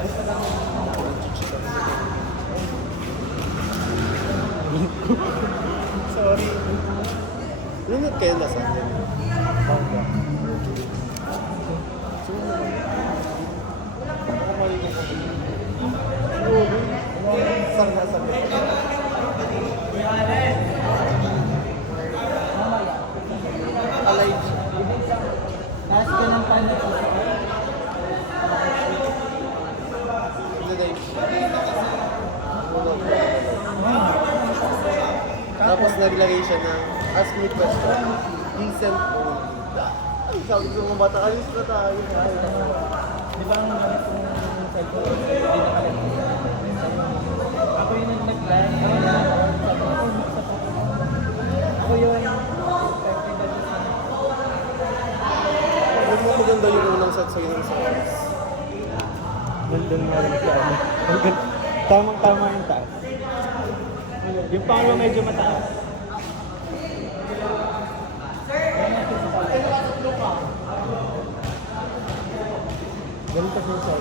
Sorry. Lunod kayo na sa akin. Bangga. Alive. Taas ka ng paano sa Tapos naglagay siya ng ask me question. Decent only. Ay, sabi ko mga bata, alis na tayo. Di ba ang gamit kong cellphone? Hindi nakalagay. Ako yung nag-line. Ako yung Huwag mo maganda yung unang set sa'yo ng service. nandun nga lang siya. Tamang-tama yung taas. Yung pangalawa medyo mataas. Ganito po siya.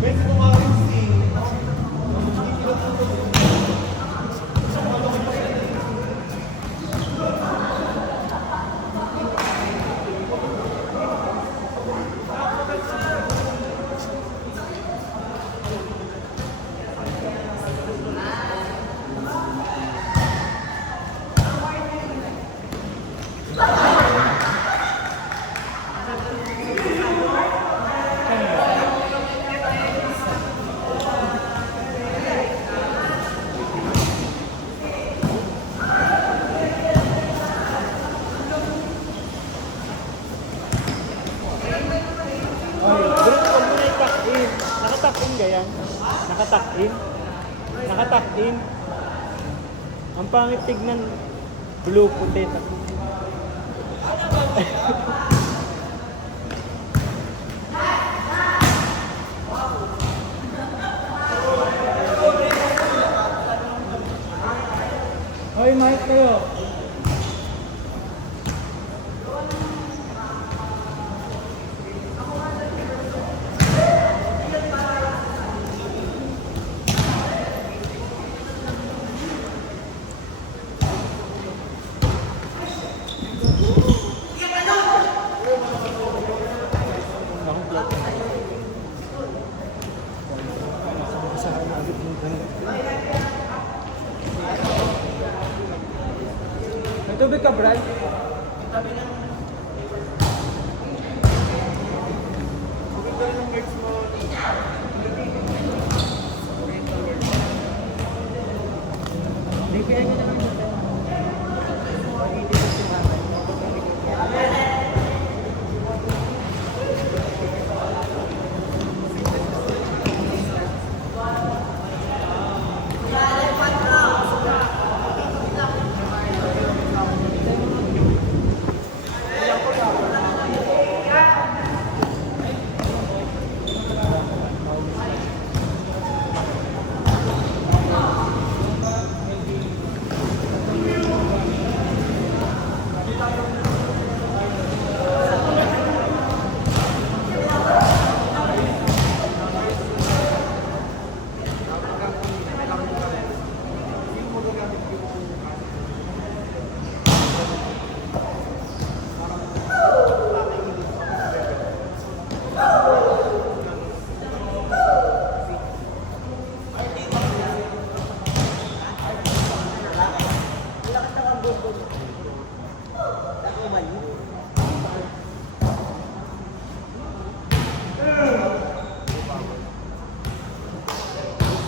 Pwede kumain si... Nakatuck-in. Nakatuck-in. Ang pangit tignan. Blue, puti. Hoy, Mike kayo. May tubig ka, Brad?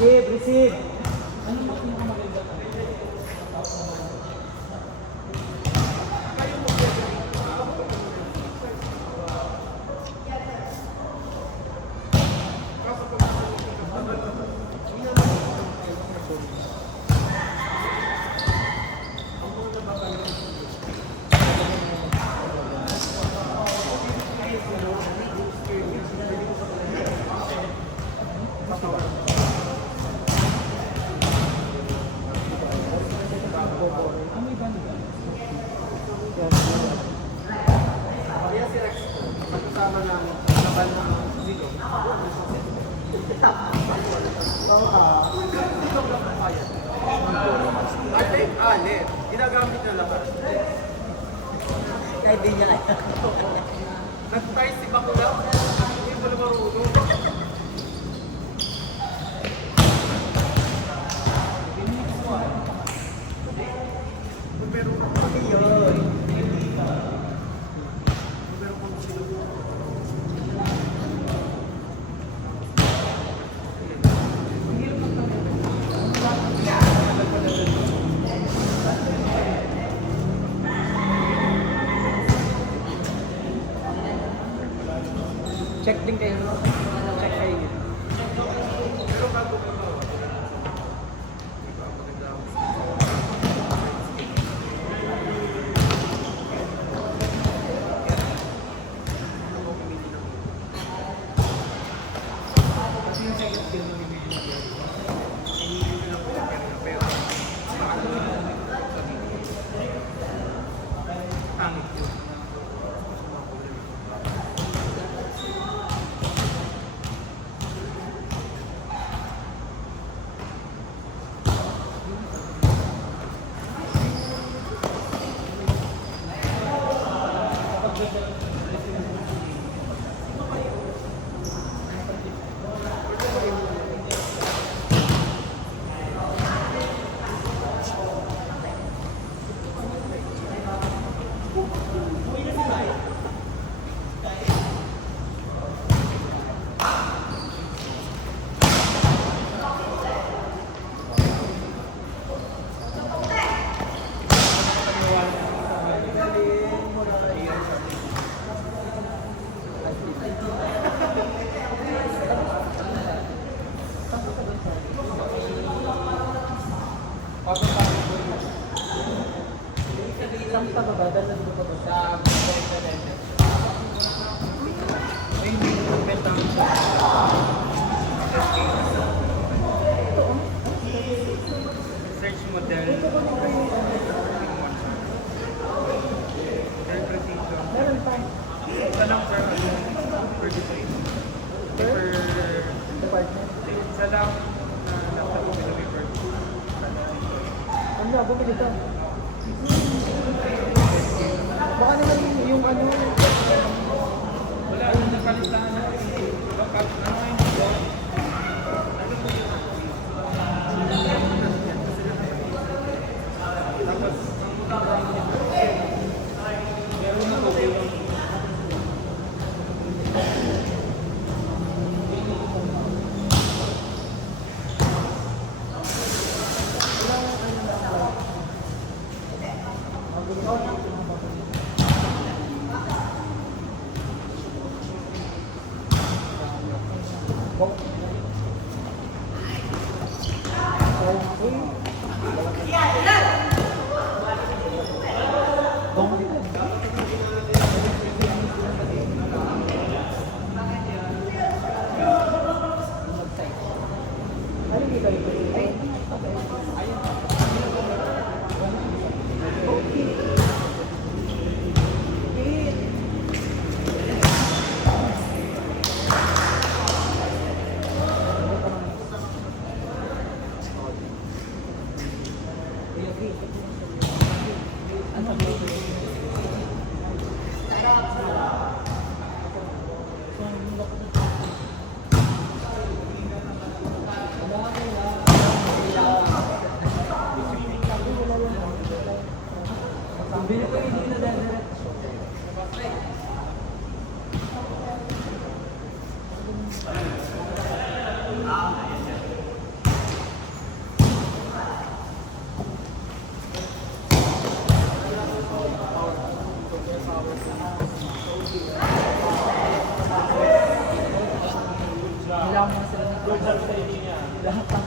Receive. Kaya si Rex, pagkasama ng laban ng Alin. Ginagamit na lakas. Kahit di niya kaya. Nag-try si Bakla. Hindi mo na marunong. Check din kayo. Check kayo. Isang pagbabagal na dito po sa Search model. Interpretation. meron pa. Isa lang per per design. Per Department. isa lang na nasa computer per. Ano na, bumili ka. Baka naman yung ano, Wala, napalitan na. Bakit ano yung tapos meron na po yung ano dito ito? Ay, ang bili ko hindi na dadiretso. Wala mo sila ng lahat ng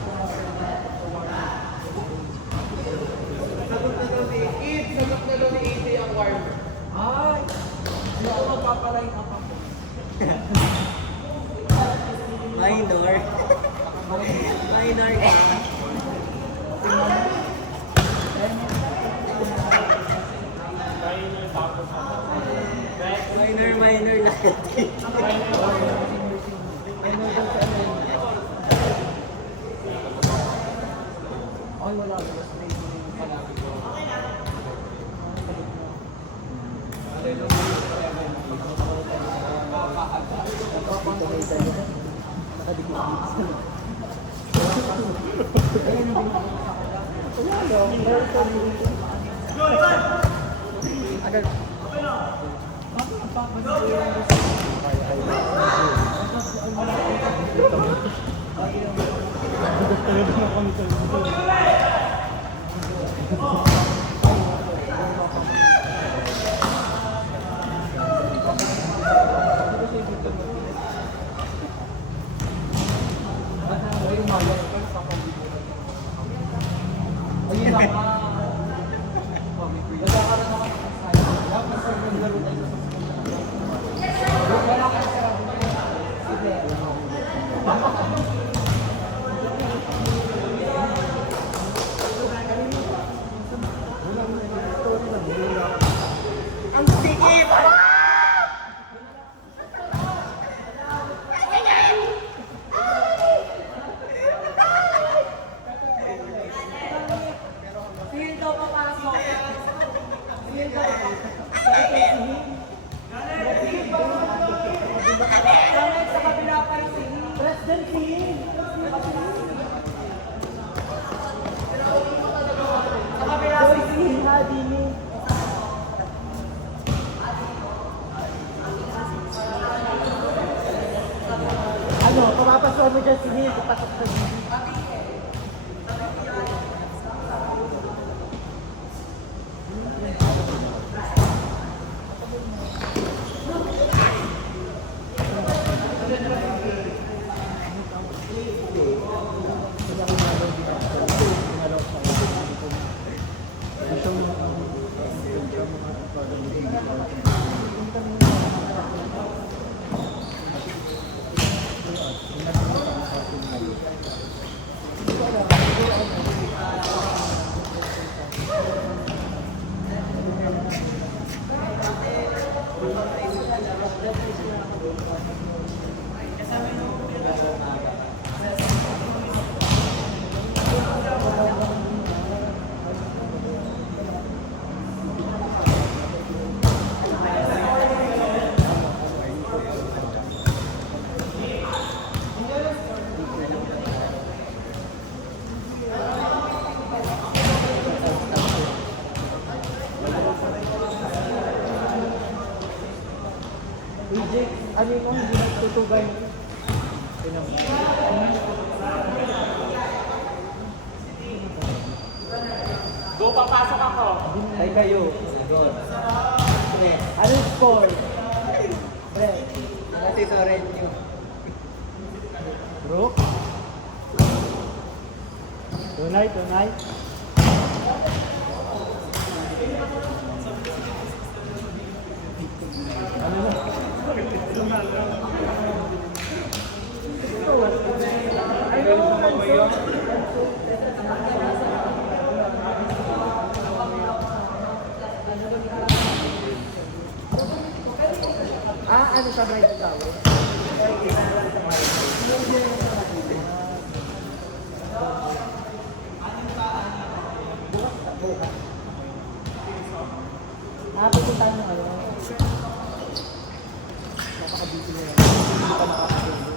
sagot na daw ni Kid, sagot na daw ni AJ ang warmer. ay, hindi ko magpapalain up ako. Minor. Minor ka. Minor Minor lang. lang. Ay, wala. Wala. Straight mo yung palagi ko. Ayun lang ka. Nagkakaroon ako ng excited. Dapat sa maglaro tayo sa wala ka sa sige. Ang sikip! Sihil daw papasok. Sihil daw papasok. Gamit sa kabila pa yung sihil. President sihil. Sa kabila pa yung sihil. Ano, pumapasok mo dyan si Hill, papasok sa Hill. Reject, ano yung hindi nagtutugay? Go, papasok ako. Ay kayo. Anong score? Pre, Kasi sa red nyo. bro? Tunay, tunay. Ano sa right tower? Pupunta mo ano? Napaka-busy mo yan. Hindi ka makakasindi.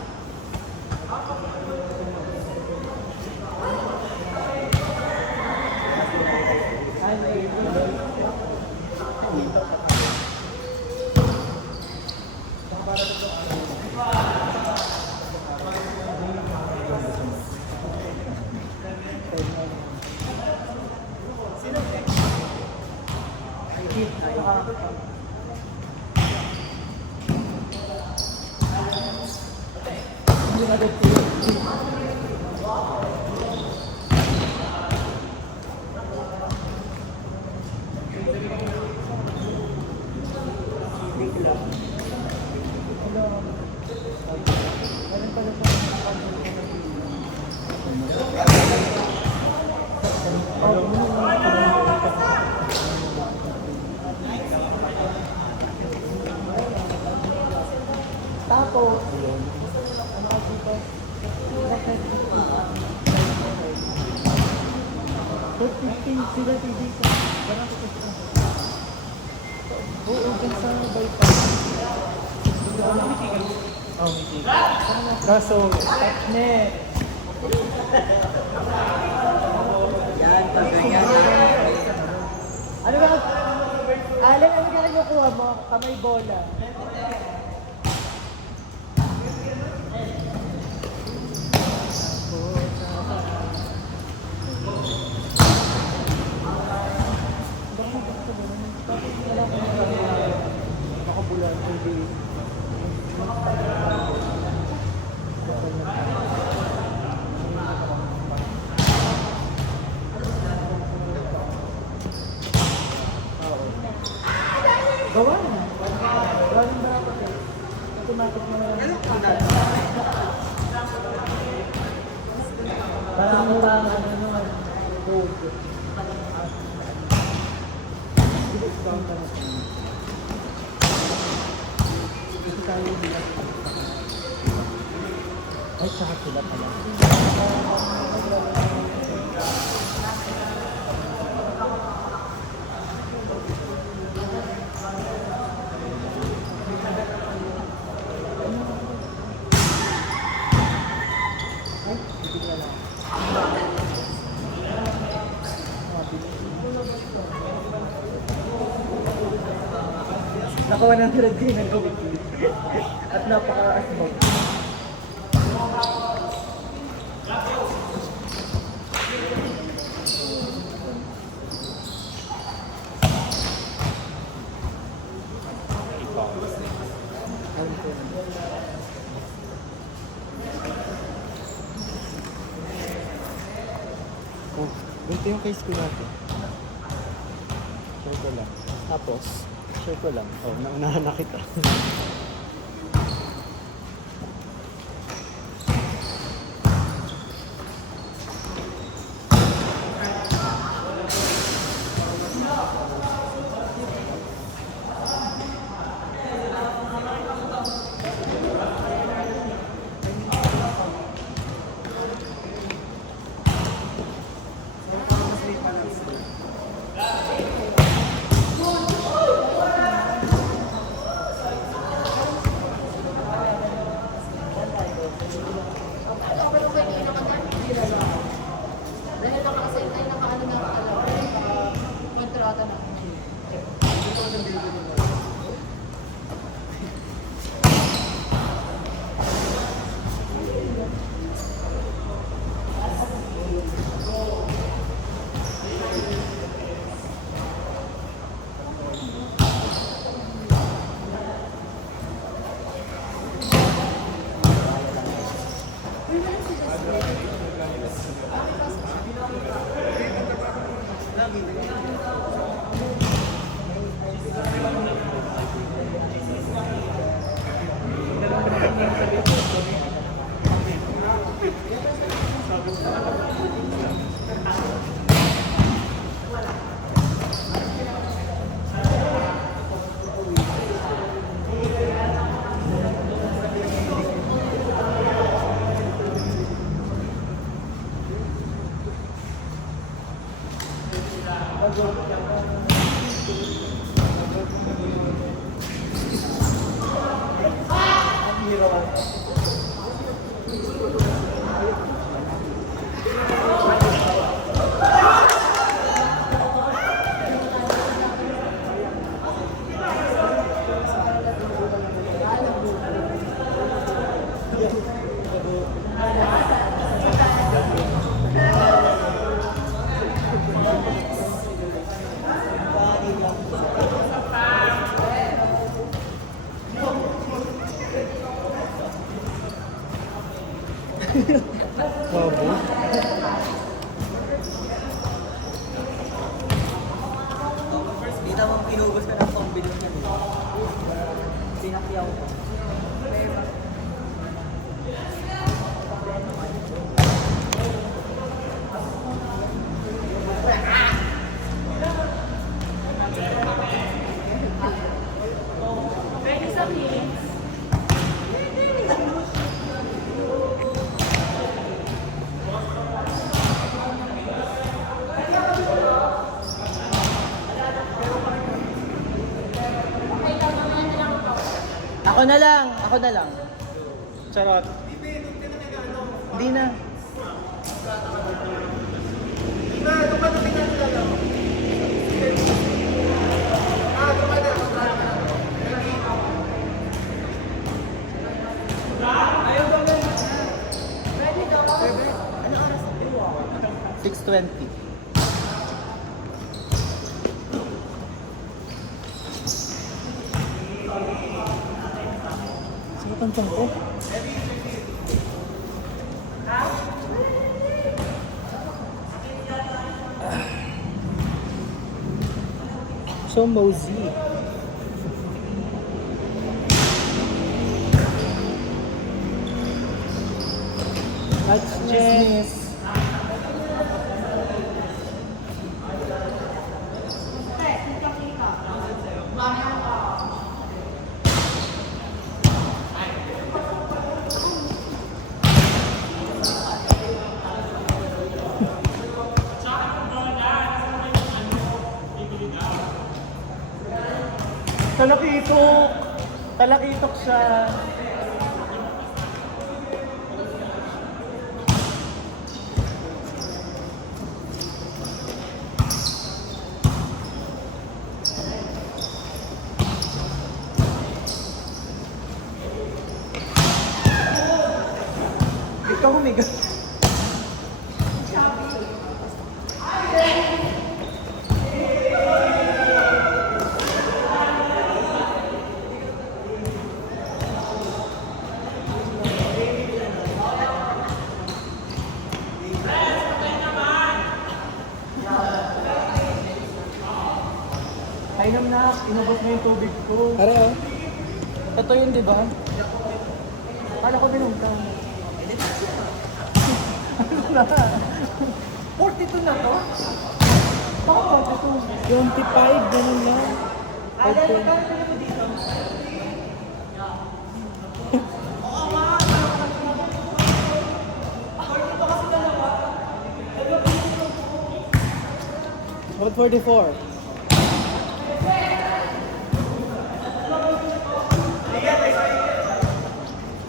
Tapos, ano dito? 15 sila TV ko. Parang ko kasi ang oo, dyan sa bypass. Oh, may ticket. Kaso, net. Yan, pag ganyan. Ano ba? Alan, ano ka kinukuha mo? Kamay bola. Makabulan, hindi. Gawa na. Gawa na dapat eh. Automatic na lang. Parang murang ano naman. Gold. Discount na lang. Dito tayo bilang. Ay, tsaka sila pala. Naka 100 din ang gawin. At napaka-asmog. Oh, ito yung case ko natin. Share ko lang. Tapos, share ko lang. Oh, naunahan na kita. Dahil nakasend ay nakaano na alam, kontrata na. Kita mo pinubos ka ng combination. Pinakyaw ko. Ako na lang. Ako na lang. Charot. Hindi na. Ready daw ako. Ano oras na? 6:20. Sakit ang tiyan ko. So mosey. That's chismis. Talakitok! Talakitok siya. Ikaw humiga. Kainom na, inubos mo yung tubig ko. Pare oh. Ito yun, di ba? Kala ko binom ka. Ano na? 42 na to? Bakit ito? 25, ganun lang. Okay. What 44?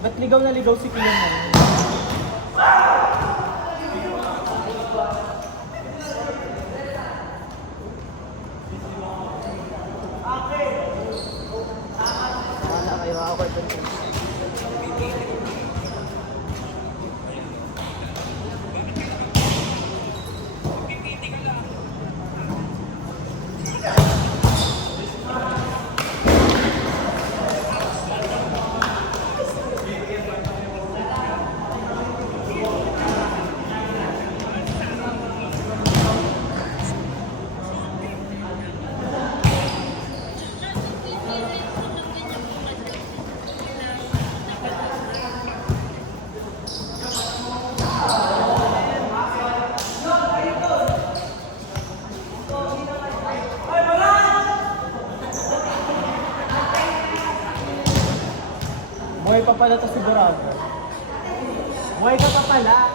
Ba't ligaw na ligaw si Kuya mo? Wala kayo ako ito. Buhay pa pala to sigurado. Buhay ka pa pala.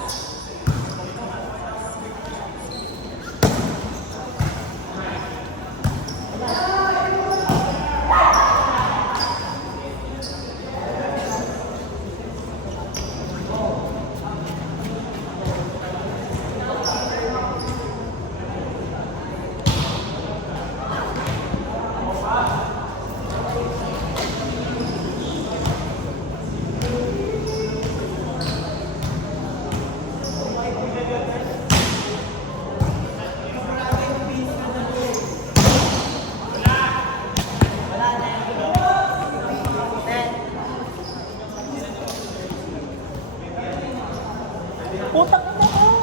Putak na ako!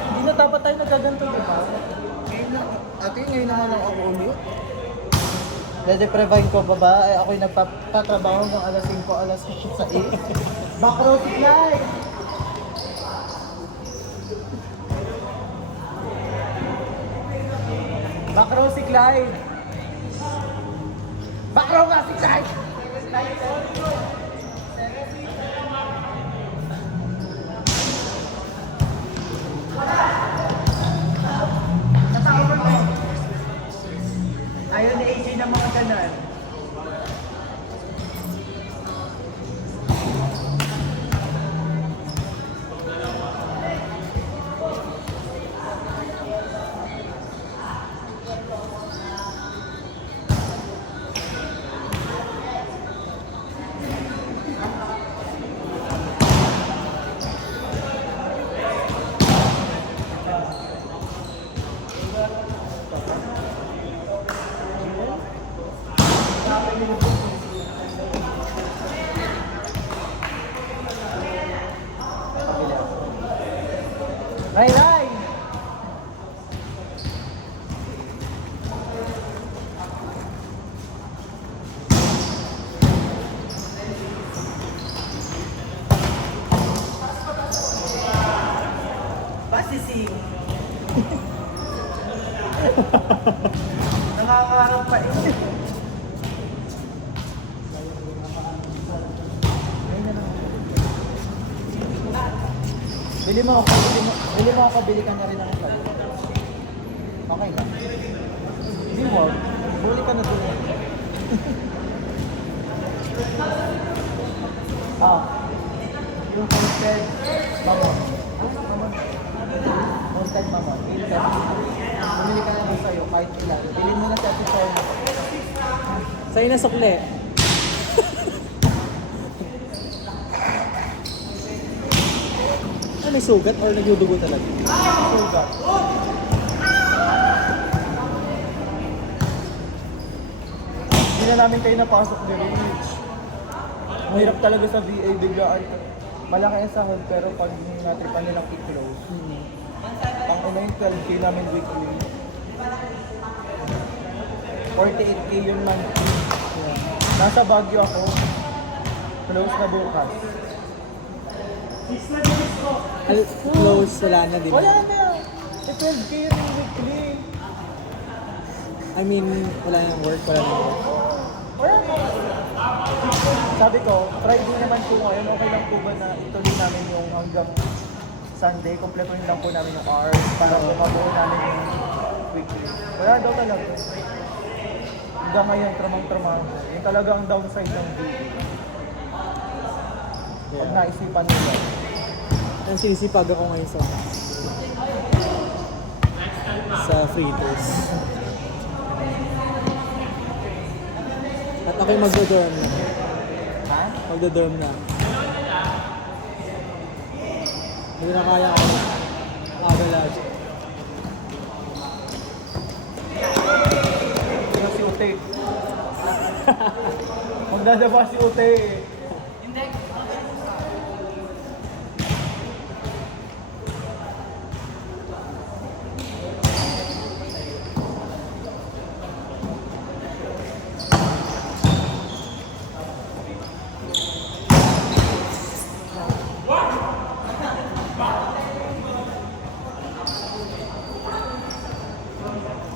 Hindi na dapat tayo nagkaganto, di ba? Ate, ngayon naman ako ulit. Dede-previne ko ba ba? Eh, ako'y nagpatrabaho ng alas 5, alas 6. Back row supply! Back row si Clyde! Back row nga si Clyde! Ayaw na AJ ng mga ganan. Ray, Ray! Pasising. Nakakarap pa eh. Bili mo ako, bili ka na rin ng flag. Okay lang. Hindi mo, buli ka na doon. Yung posted mamon. Posted mamon. Bumili ka na lang sa'yo, kahit ilan. Bilhin mo na sa episode mo. Sa'yo na sukli. May sugat or nagdudugo talaga? Sugat. Hindi na namin kayo napasok ni Rich. Mahirap talaga sa VA biglaan. Malaki ang sahod pero pag natripan nilang i-close. Ang una yung 12K namin weekly. 48K yun monthly. Nasa Baguio ako. Close na bukas. Close, wala na din. Wala na! 12K yun yung weekly. I mean, wala nang work, wala nang work. Wala na. Sabi ko, Friday naman po ngayon, okay lang po ba na ituloy namin yung hanggang Sunday, kompletuhin lang po namin yung hours para mabuo namin yung weekly. Wala daw talaga. Hanggang ngayon, tramang-tramang. Yung talaga ang downside ng VA. Pag naisipan nila. Ang sinisipag ako ngayon sa fritters. At ako'y magdo-dorm na. Ha? Magdo-dorm na. Hindi na kaya ako agalag. Sino si Ute? Magdadaba si Ute.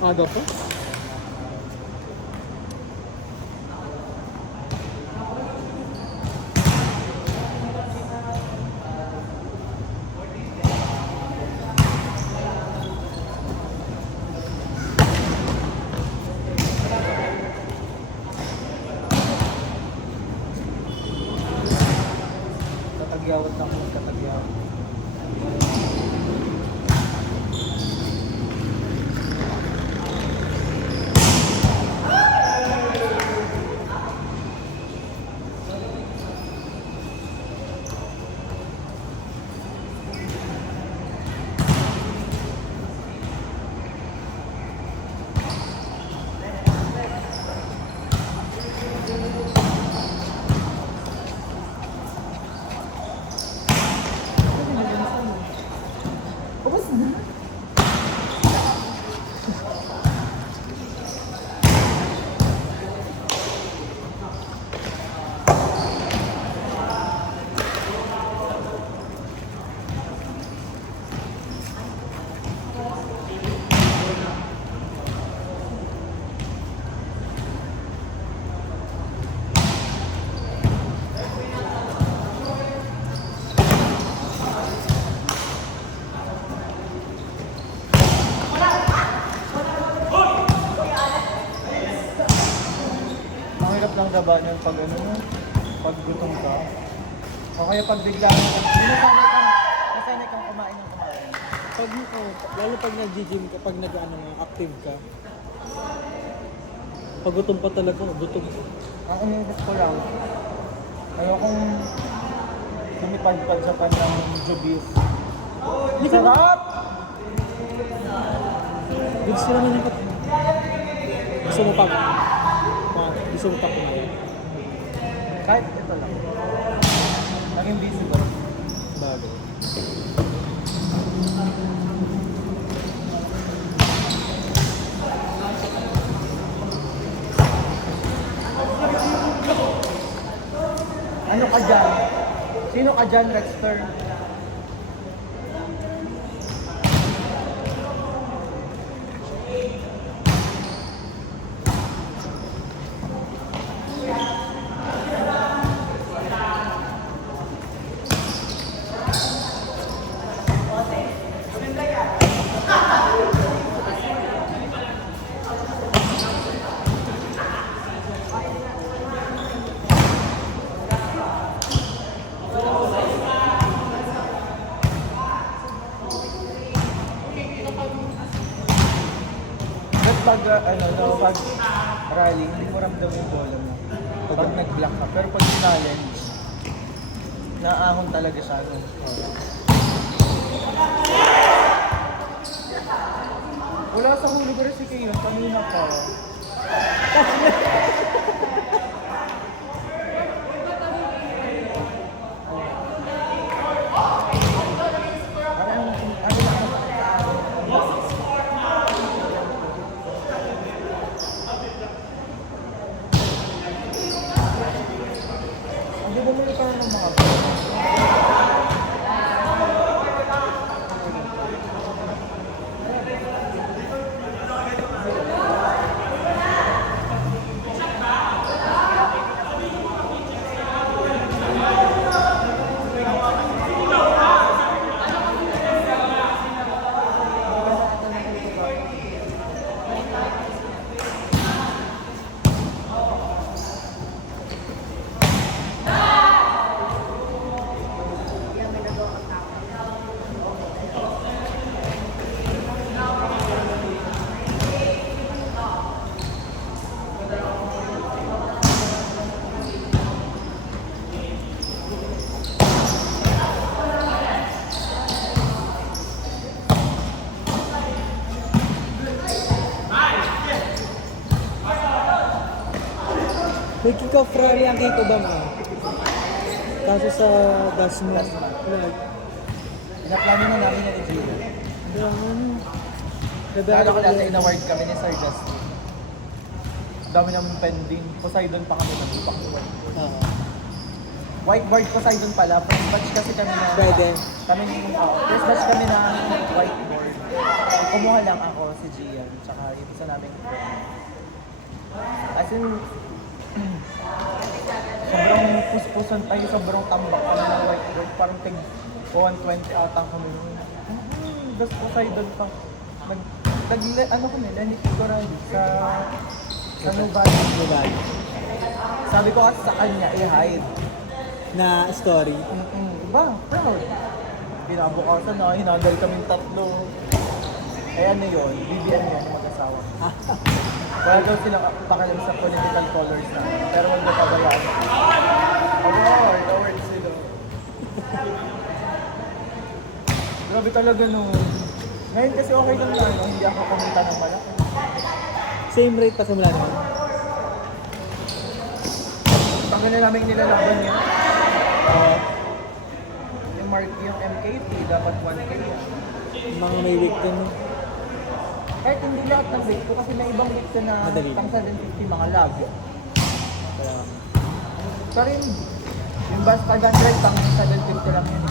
Aga po? Katagyawat lang mo, katagyawat. Mahirap lang laban yun pag ano mo, pag gutom ka. O kaya pag bigla nasanay kang kumain ng kumain. Lalo pag nag-gym ka, pag active ka, pag gutom pa talaga, gutom. Ang umiinit ko lang, ayokong lumipad-pad sa kanyang jubis. Sarap! Gusto naman yung gusto mo pa kumain. Kahit ito lang. Naging busy ba? Bago. Sino ka dyan, Rexter? Ba't pag, pag rally, hindi mo ramdam yung bola mo. Pag nag-block ka. Pero pag challenge, naahon talaga siya. Wala sa huli ko rin si Kayo, kanina pa. Hindi bumili ka ng mga May kick-off rally ang Kiko ba mo? Kaso sa Dasmo. Pinaplano na namin yung Gio. Kaya ako dati in-award kami ni Sir Justin. Dami namin pending. Poseidon pa kami nag-ipak ni White. Whiteboard Poseidon pala. First batch kasi kami na... Pwede. First batch kami na whiteboard. Kumuha lang ako, si Gian, tsaka yung isa namin. As in, sobrang puspusan tayo, sobrang tambak kami ng whiteboard. Parang tig 120 atang kami. Tapos Poseidon pa. Ano ko nila, Nico Rally sa Nubali. Sabi ko kasi sa kanya, i-hide. Na story. Diba? Proud. Pinabukasan na, hinagal kaming tatlo. Eh ano yun, BBM yun, mag-asawa. Wala daw silang pakalam sa political colors na. Pero wag na pabayaan. Award sila. Grabe talaga nun. Ngayon kasi okay lang na, hindi ako kumita ng malaki. Same rate pa sa mula naman. Tanggal na namin nilalaban yun. Yung MKP, dapat 1K yan. Mga may week din. Kahit hindi lahat ng weight ko kasi may ibang weight ka na Madali. pang 750 mga labo. Pero yung bus 500 pang 750 lang yun.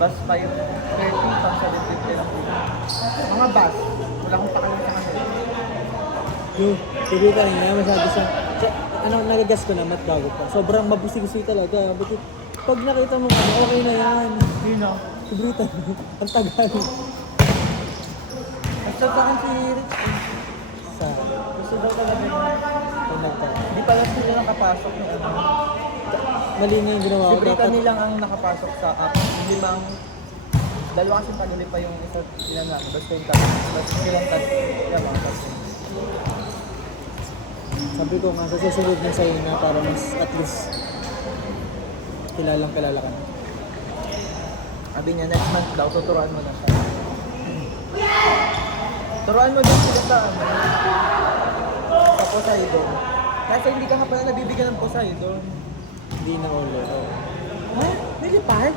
Bus 530 pang 750 lang yun. Mga bus, wala akong pakalang sa kanila. Yung TV kanina, masabi sa nagagas ko na, mat bago pa. Sobrang mabusig-busig talaga. But pag nakita mo, okay na yan. Yun o. Sobritan. Ang tagal. Basta sa akin si Rich. Sa Gusto daw talaga yun. nagtagal. Hindi pala sila nakapasok ng ano. Mali na yung ginawa Si ko. Brittany lang ang nakapasok sa app. Limang, dalawa kasi panuli pa yung isa ilan na. Basta yung tatlo. Basta silang tatlo. Yan mga tatlo. Sabi ko nga, sa susunod na sa'yo na para mas at least kilala ka na. Sabi niya, next month daw, tuturuan mo na siya. Turuan mo din sila sa ano, sa Poseidon. Kasi hindi ka nga pala nabibigyan ng Poseidon. Hindi na ulo. Ha? May lipad?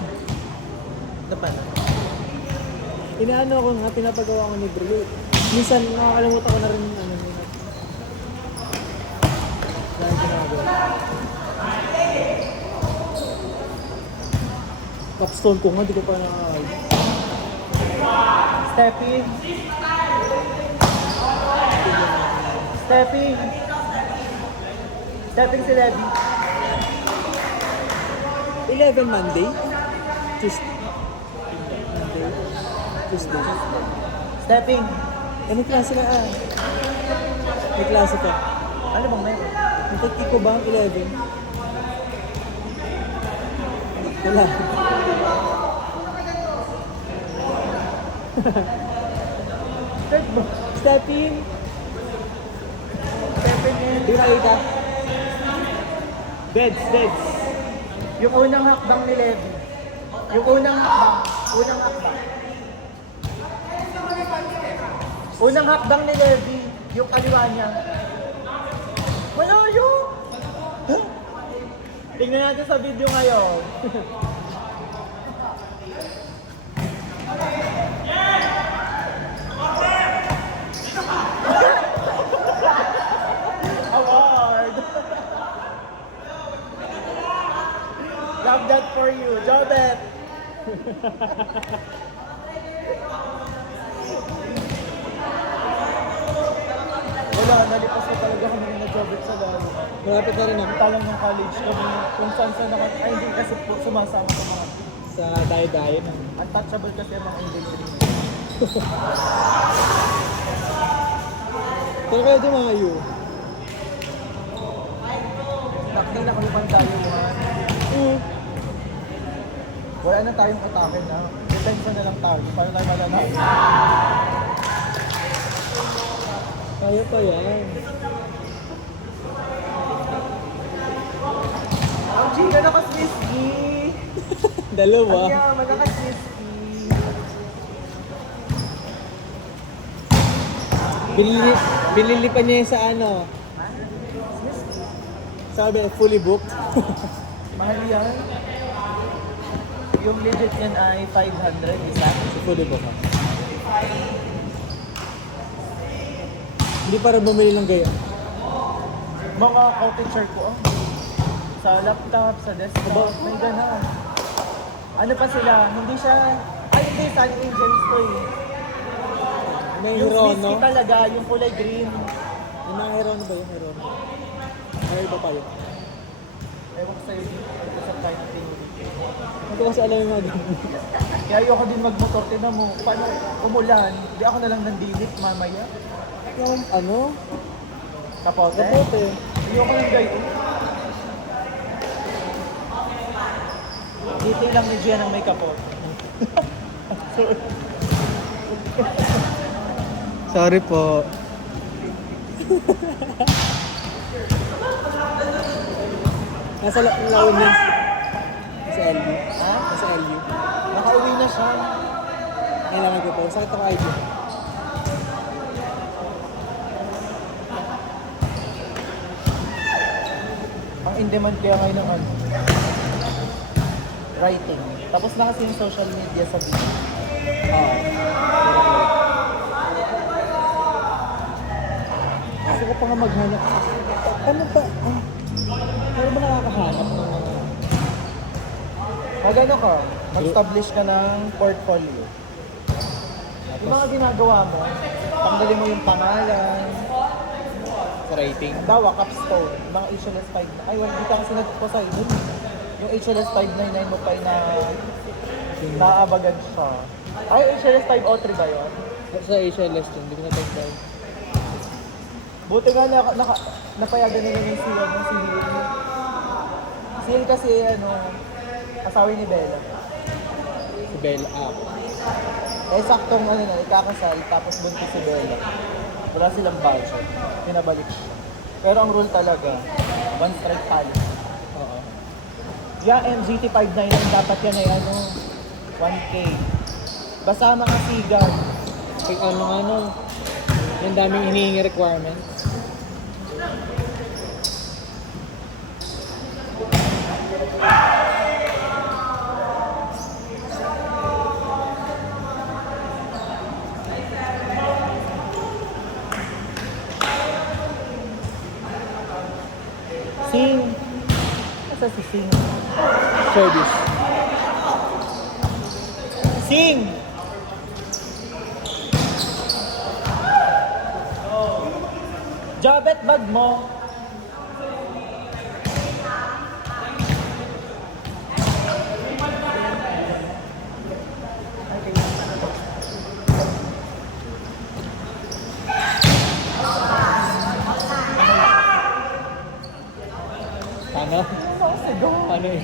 Dapat na. Inaano ako nga, pinapagawa ko ni Bro. Minsan, nakakalimutan ko na rin yung ano nila. Dahil ginagawa. Capstone ko nga, di ko pa nakakaya. Stepping. Stepping. Stepping si Levy. 11 Monday? Tuesday? Monday? Tuesday? Stepping. Eh, may klase ka ah. May klase ka. Ano bang meron? Natikik ko ba ang 11? Wala. Third mo. Stepping! Stepping in. Di ko nakita. Beds, beds. Yung unang hakbang ni Levy. Yung unang hakbang. Unang hakbang. Unang hakbang ni Levy. Yung kaliwa niya. Malayo! Tingnan natin sa video ngayon. Award! Love that for you, Jobet! Wala, nalipas ko talaga kami ng Jobet sa lalo. Malapit na rin ako Talang ng college kami kung saan saan ako. Ay, hindi kasi po sumasama sa mga sa dayo-dayo ng untouchable kasi ang mga engineering. pero kayo din mga you. Nakdi na kami pang tayo mga. Wala na tayong atake na. Depensa na lang tayo. Paano tayo malalaman? Kaya pa yan. Ang chika na ka-swisky! Dalawa. Ang yaman na ka-swisky! Binili pa niya yung sa ano. Sabi, fully booked. Mahal yan. Yung legit yan ay 500 isa. Fully booked. Hindi para bumili ng gaya. Mga coffee chair ko sa laptop, sa desktop, may gano'n. Ano pa sila? Hindi siya... Ay, hindi. Sun Angels to eh. May Yung Hirono. whiskey talaga, yung kulay green. Yung mga Hirono ba yung Hirono? Ay, iba pa yun. Ewan ko sa'yo, nag-usap tayo ng tingin. Hindi kasi alam yung mga ganun. Kaya ayoko din magmotor. Tinan mo, paano umulan? Hindi ako na lang nandilit mamaya. Yung ano? Kapote? Kapote. Ayoko lang gayo. Dito lang ni Gian ang may kapote. Sorry po. Nasa lawin na. Sa LU. Ha? Nasa LU. Nakauwi na siya. Kailangan ko po. Sakit ako ID. Ang in-demand kaya ngayon ng ano? Writing. Tapos na kasi yung social media sa video. Oo. Gusto ko pa nga maghanap. Ano ba? Ano ba nakakahanap ng mga... Magano ka? Mag-establish ka ng portfolio. Yung mga ginagawa mo, tanggalin mo yung pangalan, Sa rating? bawa capstone, yung mga HLS 5 na, ay wala, di ka kasi nagpo sa yun. Yung HLS 599 mo pa na naabagan siya. Ay, HLS 503 ba yun? Sa HLS din. Hindi ko na-take. Buti nga napayagan nila yung si Hill. Si Hill kasi asawi ni Bella. Si Bella App. Eh saktong ikakasal tapos buntis si Bella. Wala silang budget. Pinabalik siya. Pero ang rule talaga, one strike policy. Oo. Yeah, MGT 599 dapat yan ay 1K. Basta mga sigan. Kaya ano, yung daming hinihingi requirements. Sing. Asa si Sing? Service. Sing! Jabet bag mo. Ano? Ano yun?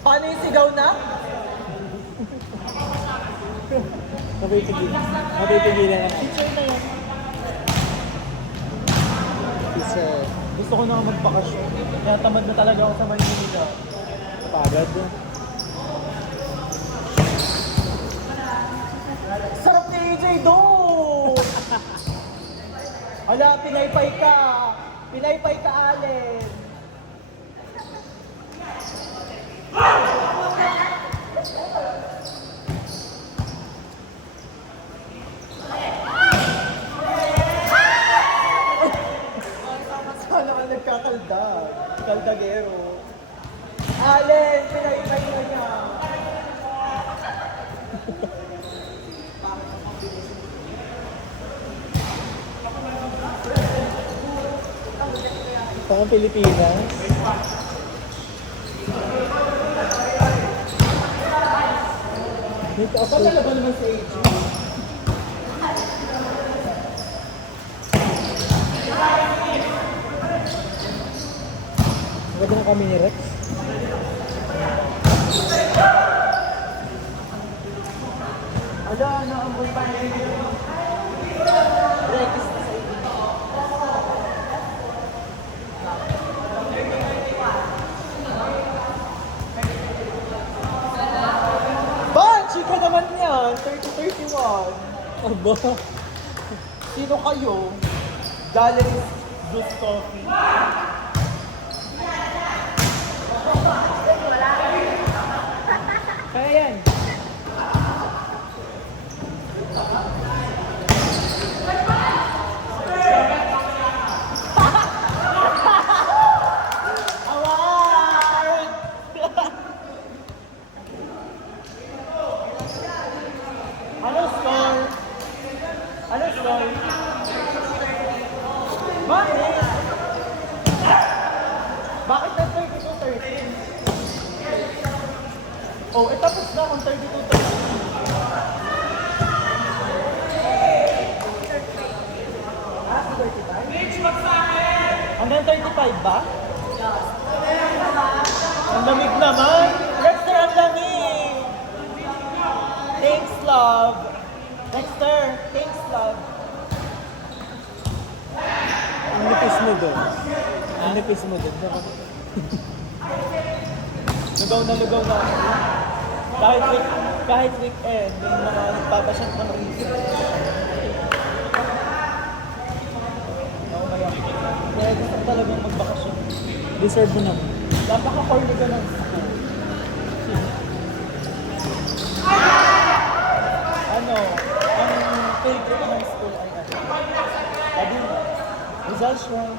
Paano yung sigaw na? Mapipigilan ka na. Teacher na yan. Teacher. Gusto ko na magbakasyon. Kaya tamad na talaga ako sa Manila. Pagod. Sarap ni AJ doon! Ala, pinaypay ka! Pinaypay ka, Allen! Sana ka nagkakaldag. Kaldagero. Allen, pinaypay ka niya. Pang Pilipinas. Dito ako. Saan ba naman si AJ? Huwag na kami ni Rex. Ala, naamoy pa niya. Rex na sa inyo. Ba, chika naman yan. 30-31. Aba. Sino kayo? Galing Juice Coffee. Kaya yan. Award! Ano score? Ano score? Bakit? Bakit na 32-13? Oh, tapos na kung 32-13. Ah, 35? Hanggang 35 ba? Ang lamig naman! Dexter, ang lamig! Thanks, love! Dexter, thanks, love! Ang nipis mo doon. Ang nipis mo doon. Lugaw na lugaw na. Kahit weekend, yung mga nagpapasyat ng research. Kaya gusto ko talagang magbakasyon. Deserve mo naman. Napaka-corny ka ng school. Ano, ang favorite ko ng school ay ano? Laguna. Rizal-Shrine.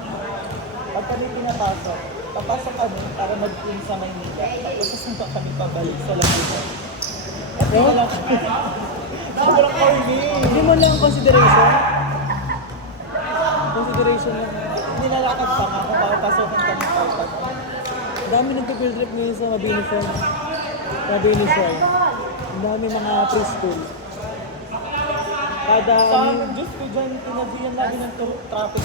Pag kami pinapasok, papasok kami para mag-team sa Maynila. Tapos sasama kami pabalik sa Laguna. At wala kami. Sobrang corny. Hindi mo lang consideration. Consideration lang. Nilalakad pa nga kung papasokin kami pagpag. Ang dami nagpa-field trip ngayon sa Mabini Shrine. Mabini Shrine. Ang dami mga preschool. Kada Sa Diyos ko dyan, tinaziyan lagi ng traffic.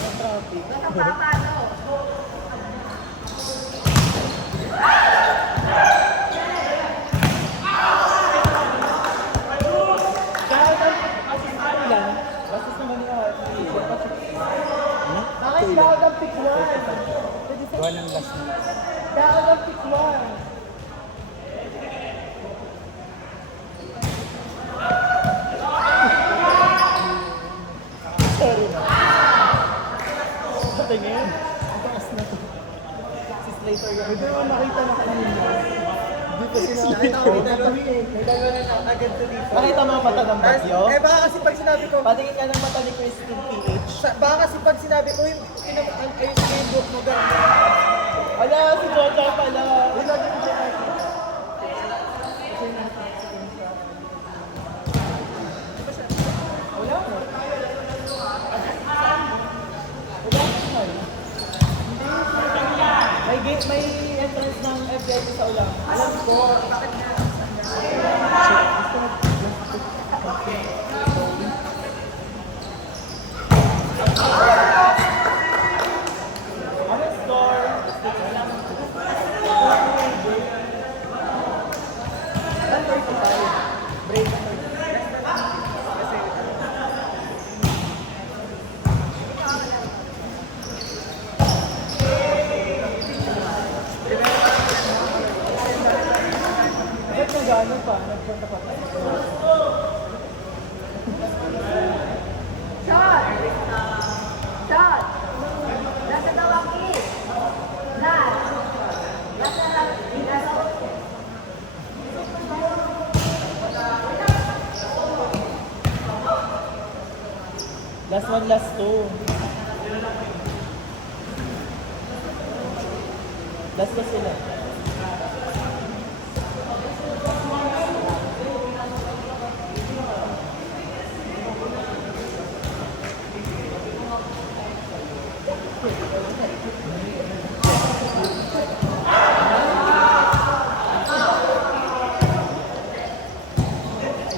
lang. Bastos naman niya. Ano? Bakit lahat ang pick one? Gawa ng last na. Lahat ang pick one. Sorry na. Patingin. Ang taas na to. Si Slater yun. Hindi mo makita na kanina. Dito sila. May dalawa na agad to dito. Nakita mo ang mata ng bagyo? Eh baka kasi pag sinabi ko, Patingin ka ng mata ni Christine PH. baka kasi pag sinabi ko yung Facebook mo gano'n. Ala, si Jojo pala. ikaw lang. Alam ko. Ano score? 135. Break. Bakit nag-ano pa? Nagpunta pa tayo. Shot! Shot! Nasa tawaki! Last! Nasa Last one, last two. Last na sila.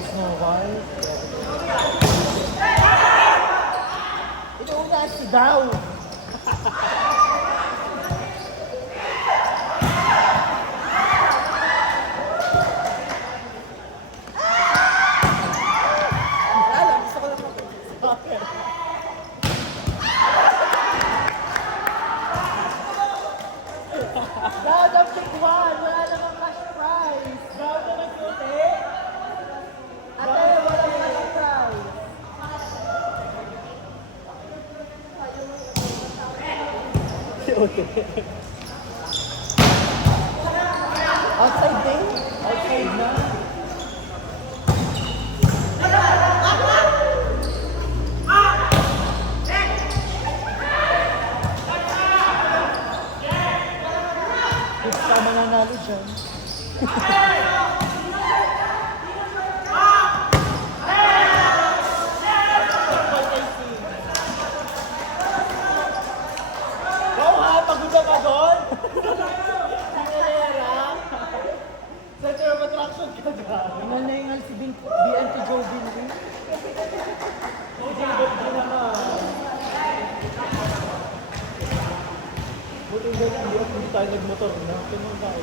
Snow White. Inuuna si Daw. Alam, gusto ko lang mag-soccer. Daw, the big one. Wala namang cash prize. Daw, the nagsuti. Ate, wala namang cash prize. Outside din? Outside na. Kung ka mananalo dyan. Wow ha, pagod na pagod! Sinilera! Center of attraction ka dyan. Ingal na ingal si BNT Joe Binley. Sinilera ka naman. Buti hindi tayo nagmotor na. Pinong tayo.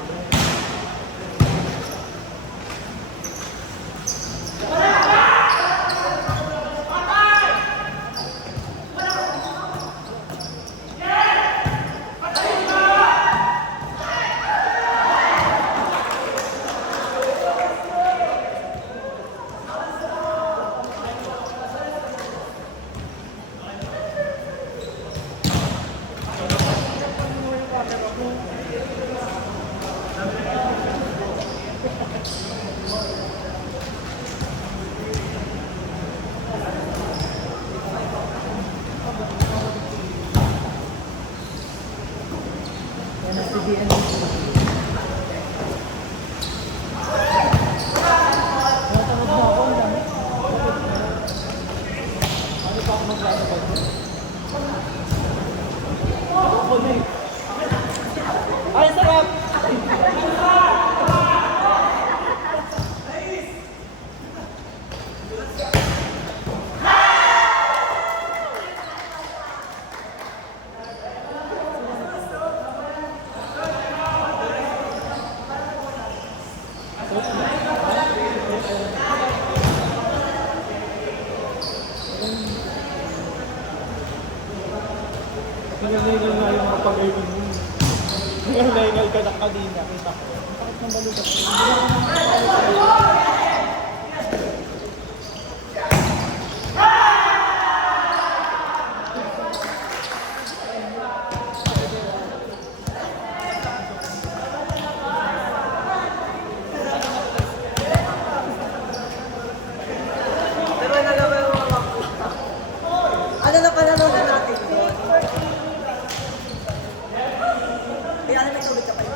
Yan na si BNT. Natanod na ako. Ang dami. Ano pa ako maglano ba? Ako na eh. Ay, sarap! Hingal-hingal nga yung mga pag-ibig mo. Hingal-hingal ka na kanina. Kita ko. Bakit nang balugat? Ano na pananood natin doon? Kaya na nagtulog ka pa yun.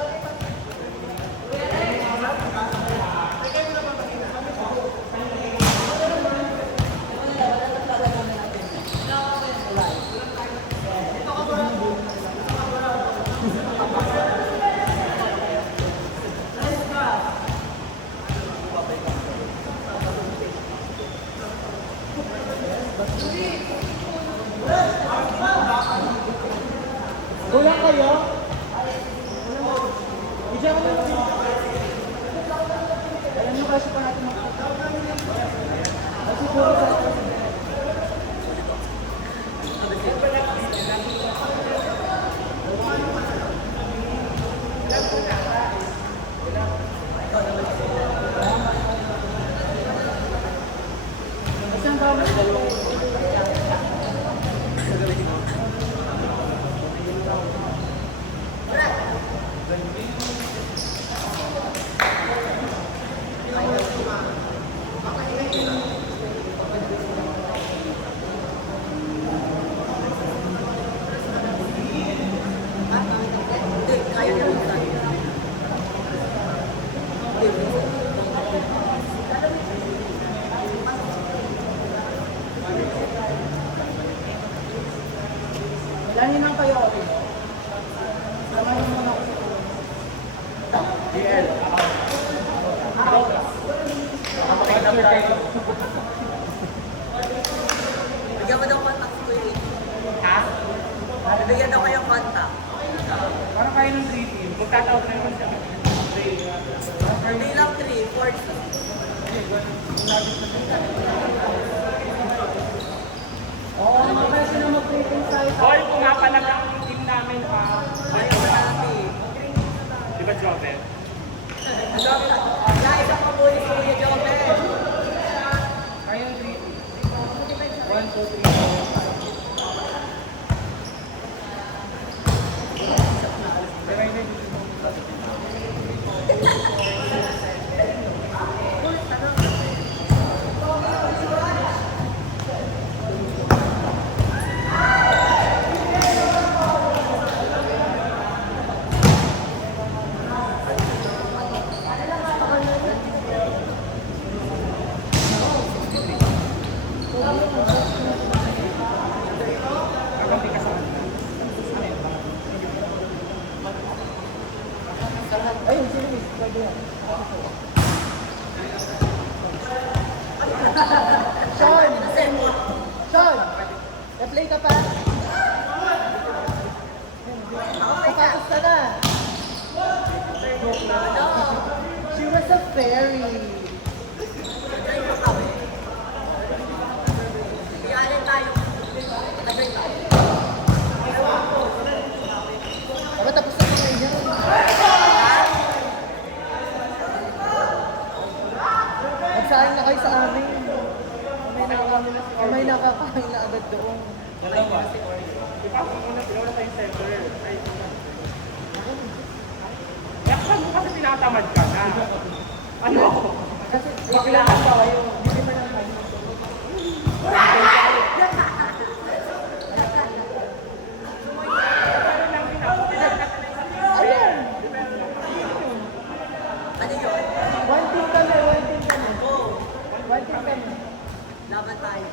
Bigyan mo daw contact si Kuya Ricky. Ha? Bibigyan daw kayong contact. Parang kayo ng 3 team. Magtatawag na naman siya. Hindi lang 3, 4. Hoy, kung nga pala ang team namin, Ayaw na natin. di ba, Joven? Wala isang kapulis si Kuya Jobel. Kayo ng 3 team. 1, 2, 3, 4. Ayun, sino Miss? Pwede yan. Sean! Sean! Na-play ka pa? Sapatos ka na. She was a fairy. Iyanin tayo. Nag-drink tayo. Aba, tapos na kayo yan. Nagsaing na kayo sa amin. May nakakain na agad doon. Ipapang muna, pinula tayong center. Ay, yaksan mo kasi tinatamad ka na. Ano? Kasi kailangan ba kayo? Hindi ba lang kayo? Ayan! Ano yun? One team kami, one team kami. One team kami. Laban tayo.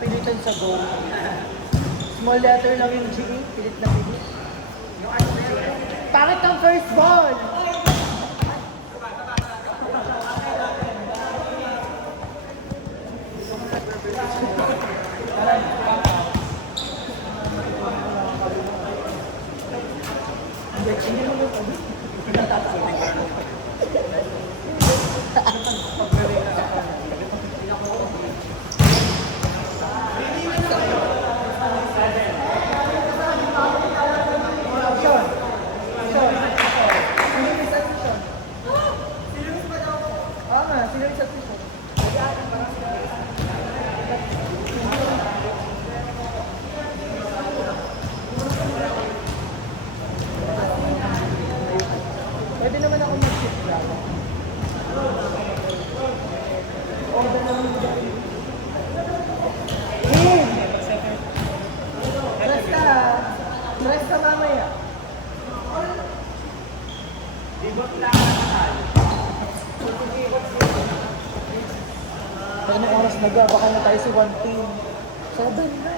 Pilitan sa goal. Small letter lang yung G, pilit na pilit. Pangit ang first ball! Sean! Sean! Sino yung isa si Sean? Oo nga, sino yung isa si Sean? Pwede naman ako mag-shift lang. Order naman yung dahil. Stress ka ha. Stress ka mamaya. Pag anong oras na ga, baka na tayo sa one team. 7 na.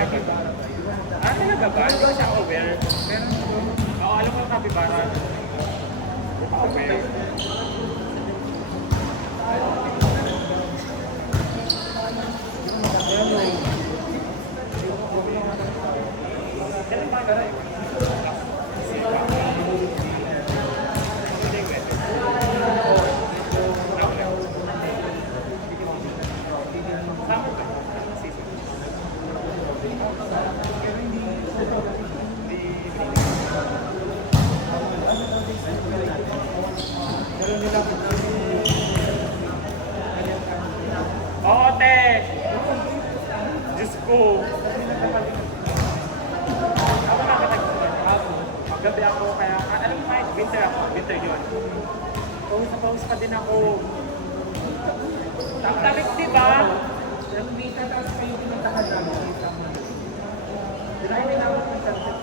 capybara ba yun? Ah, talaga ba? Hindi ko siya aware. Pero, alam ko capybara. Aware. Oo, te! Diyos ko! Ako nakatag gabi ako, kaya alam mo kahit winter ako, winter yun. Pawis na pawis pa din ako. Tamtamik, di ba? Nag-meet tapos kayo pinuntahan namin. Dinahin din ako ng sunset.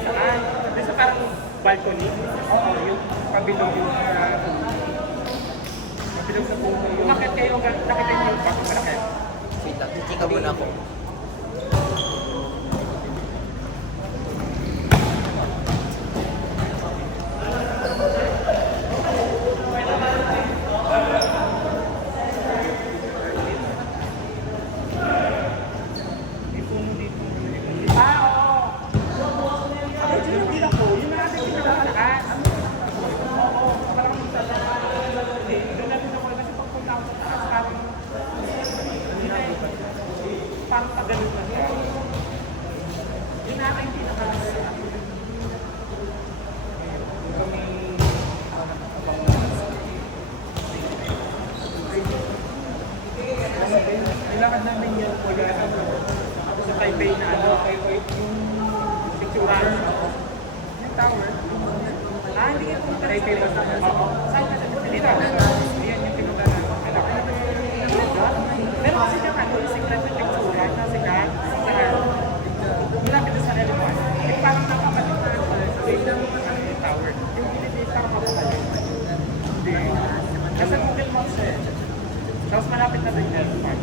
Saan? Doon sa parang balcony. Oo, yung kabilog yung kabilog sa puno. Umakit kayo, nakita niyo yung bakit malaki. Wait lang, chichika muna ako. May puno dito. Ah, oo. Ako dyan yung bilang ko. Yung natin pinagkakalakas. Oo, parang doon natin ako kasi pagpunta ako sa taas, parang pagano'n na siya. Yun na yung pinakalakas. Nilakad namin yung sa Taipei na ano, yung picturean. Yung tower. Ah, hindi yung Taipei ba sa oo. Saan ka sa hindi namin. Yan yung pinunta na. Pero kasi yung ano, sikat yung picturean na sikat. Malapit na sa L1. Eh, parang nakapatid na sa yung tower. Yung pinitid parang mapapalid. Hindi. Kasi Google Maps eh. Tapos malapit na yung L1.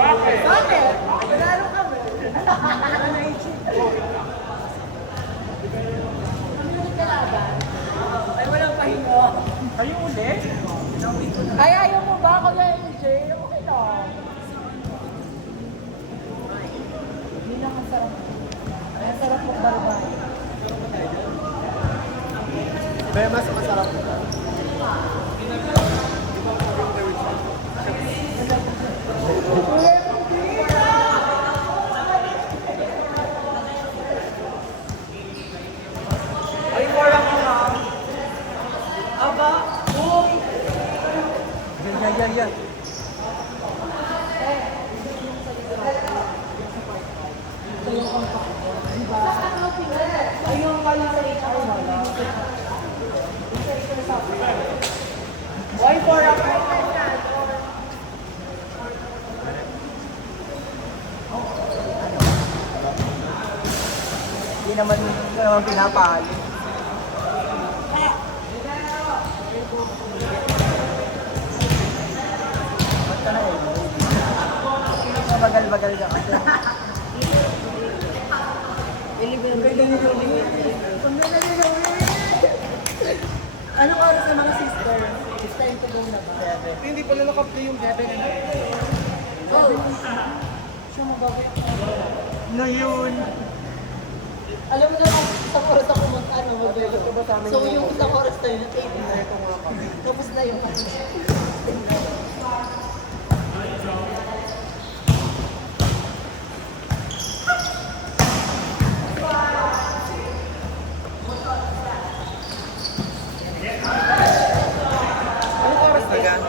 Bakit? Bakit? Lalo kami. Ay, walang pahingo. Kayo ulit? Ay, ayaw mo ba ako na LJ? Okay lang. Hindi lang ang sarap. Ang sarap mo barbay. Pero mas masarap ko. Ay, more ako na. Aba, uy. Yan. Ay, yung kaya sa HR wala. Ay, for ako. Hindi naman pinapali. Ba't ka na eh? Mabagal-bagal ka kasi. Anong oras sa mga sister? It's time to go na ba? Hindi pala nakaplay yung bebe na Oh! Siya mabagot. No yun. Alam mo na isang oras ako mag-ano. So yung isang oras tayo na 8 na. Tapos na yung Anong oras na yan?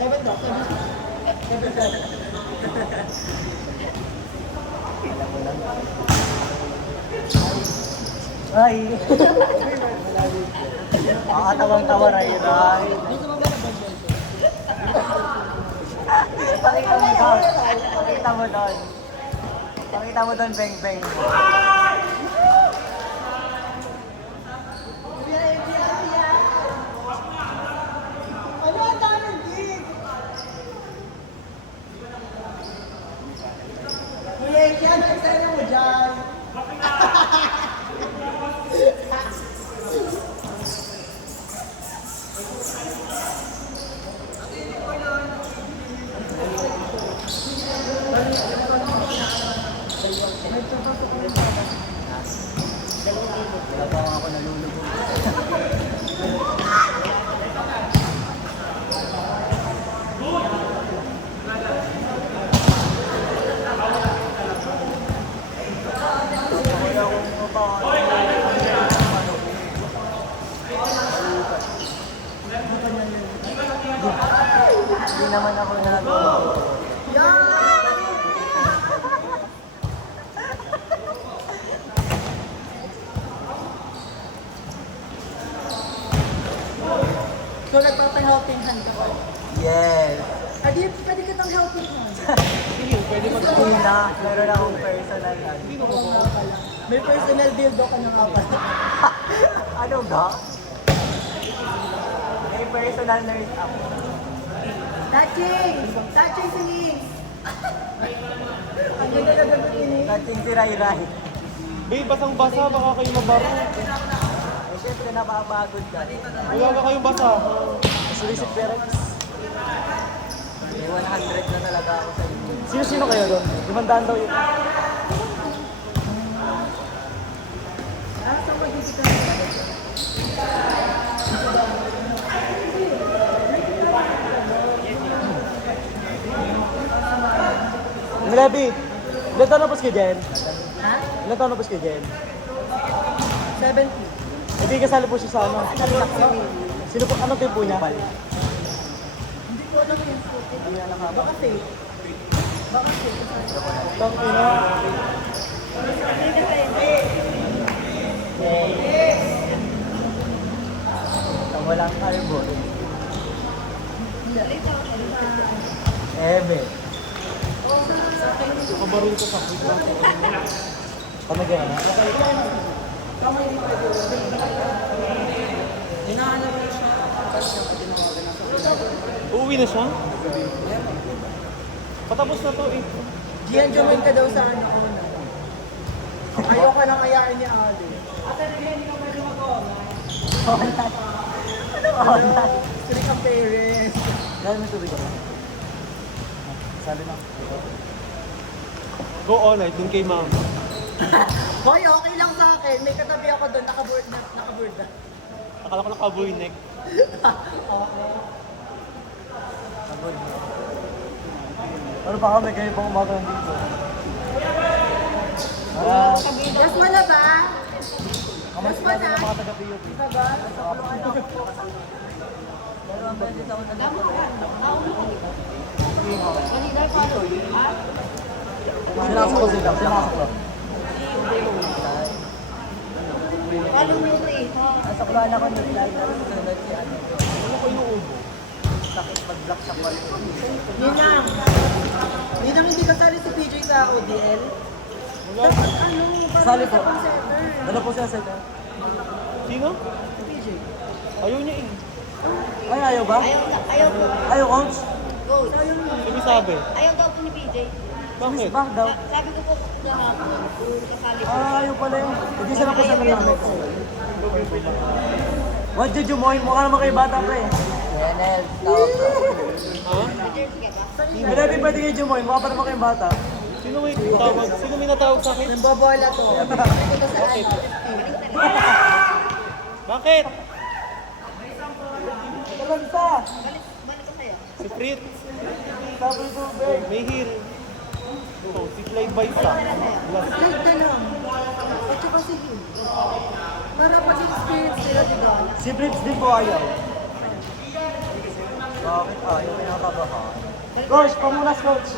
Dapat daw. Ay! Nakatawang-tawa, Ray. Gusto mo ba ng budget? Pakita mo doon. Pakita mo doon. Pakita mo doon, beng beng. Ano ang daming gig? Kuya, yan ang eksena mo dyan. Wala pa ako nalulubog. Hindi naman ako nalulubog. So, nagpapang-helping hand ka pa. Yes! Pwede kitang helping hand. Hindi na. Meron akong personal hand. Oo nga pala. May personal dildo ka na nga pala. Ano ba? May personal nurse ako. Touching! Touching si Nix! Ang ganda na ganda ni Nix. Touching si Rai Rai. Babe, basang-basa, baka kayo mabaro. Eh, syempre napapagod ka. Wala na kayong basa. Solicit parents. May 100 na talaga ako sa inyo. Sino-sino kayo doon? 500 daw yun. Saan mag-isip ka? Lebi, ilan taon na po kayo dyan? Ha? Ilan taon na po kayo dyan? 70. Hindi kasali po siya sa ano. Sino po, anong team po niya? Hindi ko alam yung scoop. Baka fake. Baka fake. Tang ina. Ang walang carbon. Ebe. Kabaro ko sa quick lang. Kami gano'n na? Uuwi na siya? Patapos na to eh. Gian, join ka daw sa ano ko na. Ayaw ka nang ayain ni Ali. Ano? Sili kang parents. Dahil may tubig ako. Sabi na. Go all night, dun kay ma'am. Hoy, okay lang sa akin. May katabi ako doon, nakaboard na. Akala ko nakaboy neck. Ano pa kami kayo pang umaga nandito? Yes, wala ba? Kamas na ng mga taga-PUP. Diba? Pero ang beses ako sinasok ko sila, sinasok ko. Nasa kulaan ako nag-live na sunod si ano. Ano ko inuubo? Sakit pag-block sa kwal. Ninang! Ninang, hindi kasali si PJ sa ODL? Dapat ano, Kasali po. sa conserver. Ano po siya sa Sino? PJ. Ayaw niya eh. Ay, ayaw ba? Ayaw po. Ayaw, coach. Coach. Sabi sabi. Ayaw daw po ni PJ. Bakit? Bak daw. Sabi ko po kahapon, kasali po. Ah, ayaw pala yun. Hindi sila po sa namin. What did you moin? Mukha naman kayo bata pa eh. Enel, tawag ko. Ha? Jersey ka ba? Hindi pwede kayo Jumoy, mukha pa naman kayong bata. Sino may tawag? Sino may natawag sa akin? Nambobola to. Ito sa Bakit? ano. Bakit? Kalanta! Balik ko sa'yo. Si Fritz. Sabi ko, Beg. May hir. Oh, si Clyde Baisa. Last. Like na lang. At saka si Hugh. Para pag-experience nila, diba? Si Brits din po ayaw. Bakit ayaw? Pinakabahan. Coach, pamunas coach.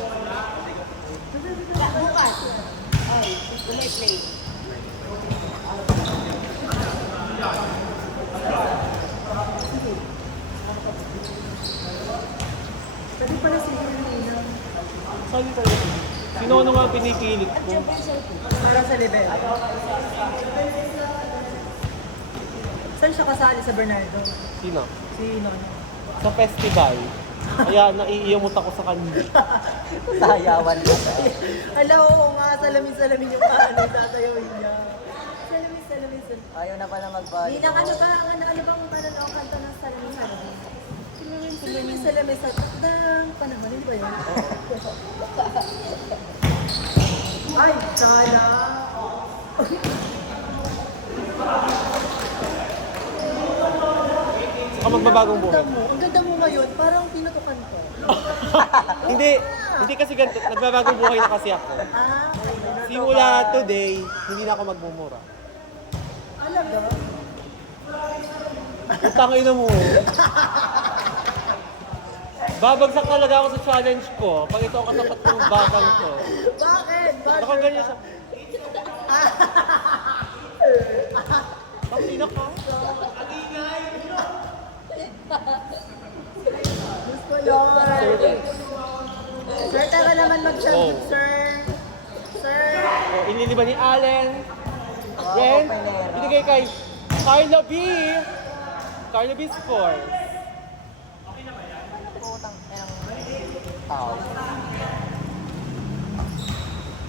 Bukas. Ay, may play. Pwede pala si Helena. Saan yung talaga? Sino ano nga pinipilit ko? Para sa level. Saan siya kasali sa Bernardo? Sino? Si Nono. Sa festival. Kaya naiiyamot ako sa kanya. Sayawan ka. Ala, oo nga, salamin-salamin yung kahanay, tatayawin niya. Salamin-salamin. Ayaw na pala Hindi mag-body. na ano ba, ano bang pananaw ang kanta ng salamin-salamin? Salamin-salamin sa takdang panahon, hindi ba yun? Ay, sala! Saka magbabagong buhay. Ang ganda mo ngayon, parang pinutukan ko. Hindi kasi ganito. Nagbabagong buhay na kasi ako. Okay. Simula today, hindi na ako magmumura. Alam mo? Utangin na mo. Babagsak talaga ako sa challenge ko pag ito ang katapat ng batang ko. Bakit? Nakaganyan siya. Pakina ka? Gusto yun. Sir, tara naman mag-shambit, Oh. sir. Sir. O, iniliban ni Allen. Then, binigay kay Carla B. Carla B Sports.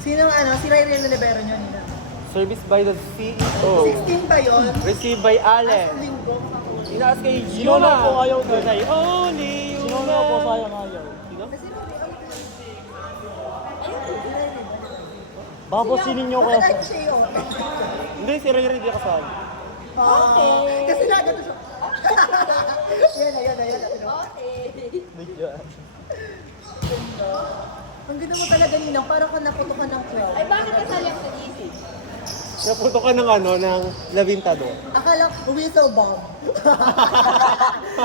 Sinong ano? Si Ryan Olivero nyo nila. Service by the CEO. 16 ba yun? Received by Allen. Ang linggo. Inaas kay Sino na po ayaw doon? Say, only you Sino na po sayang ayaw? Sino? Babosinin nyo kaya Bakit siya yun? Hindi, si Ray Ray di kasali. Okay. Kasi nagato siya. Yan na. Ang ganda mo talaga, Ninang. Parang ka naputukan ng cloud. Ay, bakit kasali ang Felici? Naputo ka ng ano, ng labintador. Akala ko, whistle bomb.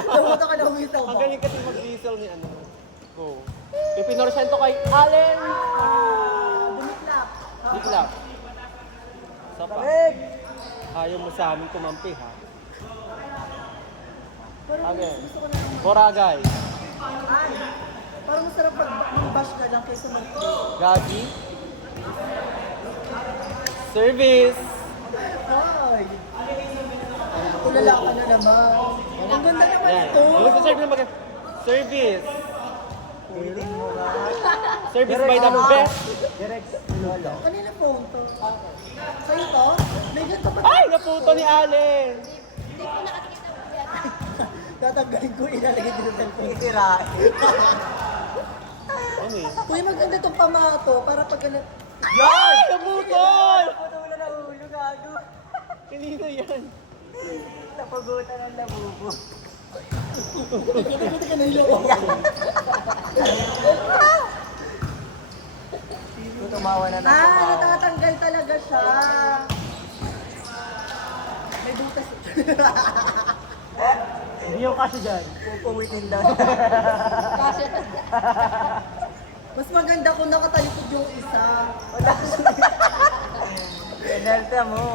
Naputo ka ng whistle Ang bomb. galing kasi mag-whistle ni ano. Go. Yung pinorsento kay Allen. Dumiklap. Diklap. Isa pa. Ayaw mo sa amin kumampi ha. Parang Allen. gusto ko na ng Boragay. Ay, parang masarap pag mag-bash ka lang kaysa mag-play. Gabi. Service. Ay! Tulala ka na naman. Ang ganda naman Yan. ito. Gusto serve na Service. Feeling mo ba? Service by the best. Direct lolo. Kanina phone to. Sa'yo to? May ganito pa. Ay! Naputo ni Allen. Hindi ko nakatikita mo yan. Tatanggalin ko, ilalagay dito sa cellphone. Itira. Ano eh? Uy, maganda tong pamato para pag ganit. Ay! Naputol! Ano wala na ulo gago? Kanina yan. Napagutan ang labubo. Ito ka nilo. Tumawa na ng Ah, tumawa. natatanggal talaga siya. May butas. Hindi yung kasi dyan. Pupuwitin daw. Kasi, Mas maganda kung nakatalikod yung isa. Penalta mo.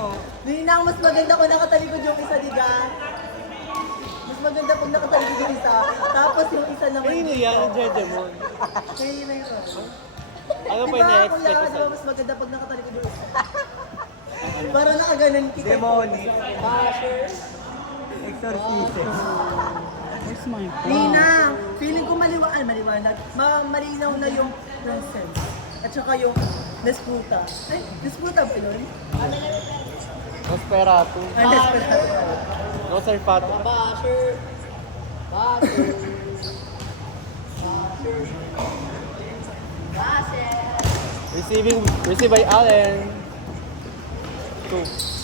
Ninang, mas maganda kung nakatalikod yung isa, diga? Mas maganda kung nakatalikod yung isa. Tapos yung isa naman Kanino yan? Ang Jejemon. Kaya na yun. Ano pa Diba, yung kuya, na-expect ko diba sa'yo? mas maganda pag nakatalikod yung isa? Para nakaganan kita. Demonic. Exorcism. Ninang, feeling ko maliwanag. Malinaw na yung nonsense. At saka yung Nesputa. Ay, Nesputa ba yun? Nosferatu. Ah, Nesputa. Nosferatu. basher. Basher. Received by Allen. To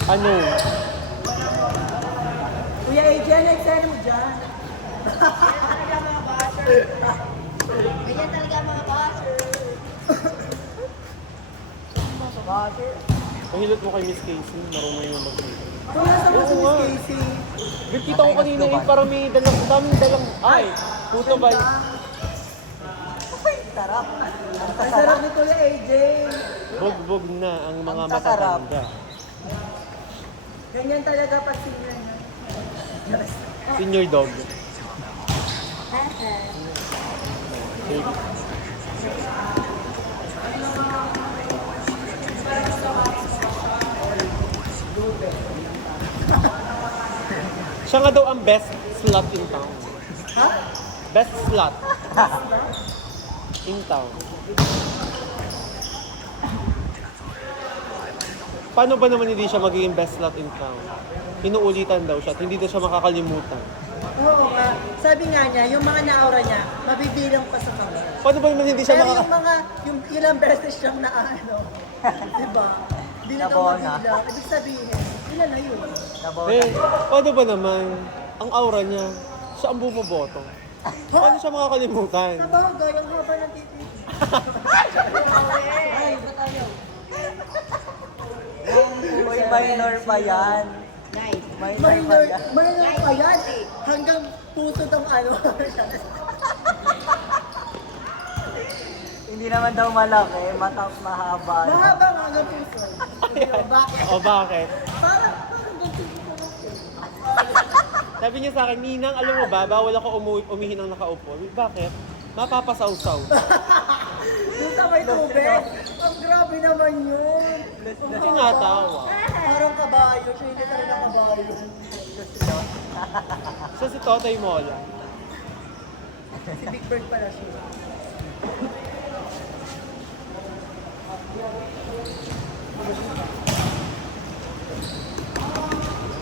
ano? Kuya Adrian, eksena mo dyan. Ganyan talaga mga basher. Pahilot mo kay Miss Casey. Marunong yung mag-dito. Kung nasa mo si Miss Casey, Kita ko kanina eh, parang may daming dalang. Ay! Puto ba? Sarap. Ang sarap nito yung AJ. Bugbog na ang mga Ang sasarap. matatanda. Ganyan talaga pag senior na. Senior dog. Siya nga daw ang best slut in town. Ha? Best slut in town. Paano ba naman hindi siya magiging best slut in town? Inuulitan daw siya at hindi daw siya makakalimutan. Oo nga. Sabi nga niya, yung mga naura niya, mabibilang pa sa kamay. Paano ba naman hindi siya Pero yung mga, yung ilang beses siyang diba? Hindi na daw Nabona. mabilang. Ibig sabihin, ilan na yun? Eh, paano ba naman ang aura niya? Siya ang bumoboto. Paano siya makakalimutan? Sa bagay, ang haba ng titi. Ay, ba't ayaw? Uy, minor pa yan. Nice. Minor pa Minor, yan. minor pa yan. Hanggang puso ng ano. Hindi naman daw malaki, mahaba. Mahaba nga hanggang puso. Bakit? O bakit? Parang hanggang puso lang. Sabi niya sa akin, Ninang, alam mo ba, bawal ako umihi ng nakaupo. Bakit? Mapapasawsaw. Yung sa may tubig. Ang grabe naman yun. Tinatawa. Parang kabayo. Siya hindi talaga kabayo. Siya si Totoy Mola. Si Big Bird pala siya.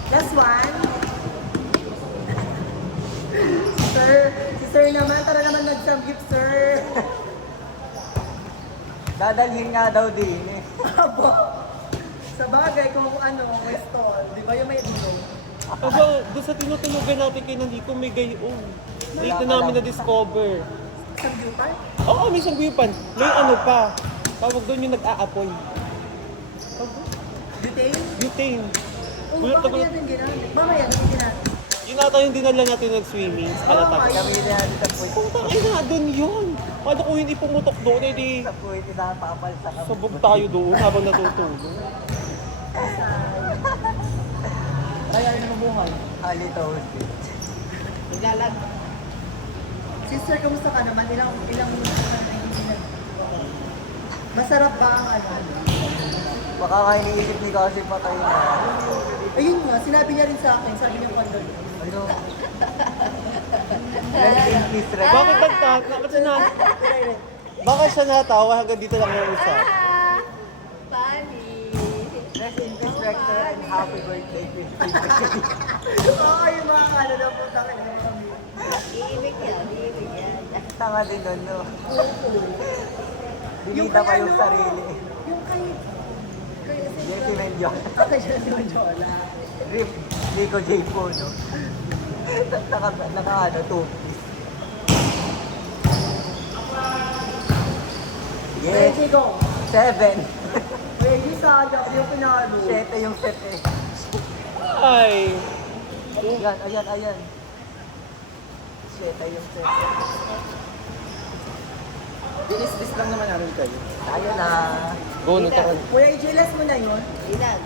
Last one. Sir, si Sir naman, tara naman nag-samgip, Sir. Dadalhin nga daw din eh. Aba, sa bagay kung ano, may stall. Di ba yung may ulo? Aba, doon sa tinutulugan natin kay Nandito, may gayon. Late na namin na-discover. Samgyupan? Oo, may sangguyupan. May ano pa. Tawag doon yung nag-aapoy. Detail? Butane. Oh, Gulat bakit ako. natin ginamit? Mamaya, hindi natin. Yun ata yung dinala natin nag-swimming sa Kalatag. Kami na yan sa puwit. Puta, ay na, doon yun. Paano kung hindi pumutok doon, edi Sa puwit, isang papal sa kami. sabog tayo doon habang natutulog. Kaya yun ang buhay. Halitoast. Naglalag. Sister, kamusta ka naman? Ilang minuto ka na hindi nag... Masarap ba ang ano? Baka nga iniisip ni kasi patay na. Ayun nga, sinabi niya rin sa akin, sabi niya condol. Ano? Rest in peace, Rex. Bakit nagtat? Bakit siya na? Bakit siya natawa hanggang dito lang yung usap? Funny. Rest in peace, Rector, and happy birthday, 15th birthday. Oo, yung mga ano na po sa akin. Iimik yan. Iimik yan. Tanga din nun, no? Binita pa yung ano, sarili. Yung kay... Jesse Mendion. Okay, siya si Manjola. Rip, Rico J. Po, no? Naka ano, 2-piece. Hey, Yes, Chico. 7. Hey, yung sayang, yung pinalo. 7 yung set eh. Ay, Ayan. 7 yung set. Dinis lang naman namin kayo. Tayo na. go, nagkaroon. Kuya, i-jealous mo na yun. Ilag.